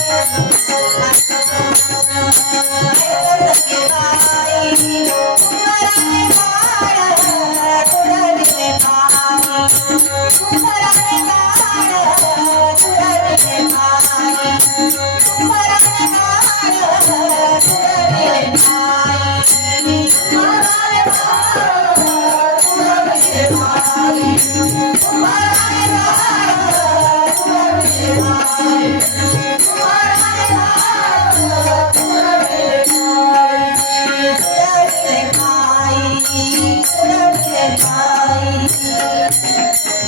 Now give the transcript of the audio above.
तुरल ना Thank you.